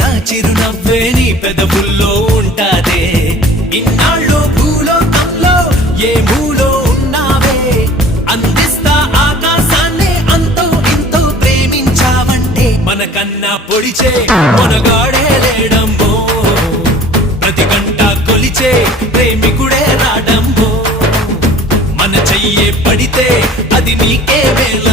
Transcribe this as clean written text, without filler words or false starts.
నా చిరునవ్వే నీ పెదవుల్లో ఉంటాదే. ఇన్నాళ్ళు భూలోకంలో ఏ మూలో ఉన్నావే, అందిస్తా ఆకాశాన్ని అంతో ఇంతో ప్రేమించావంటే. మనకన్నా పొడిచే మనగాడే లేడమ్మో, ప్రతి గంట కొలిచే ప్రేమికుడే రాడమ్మో. మన చెయ్యే పడితే అది నీకే వేళ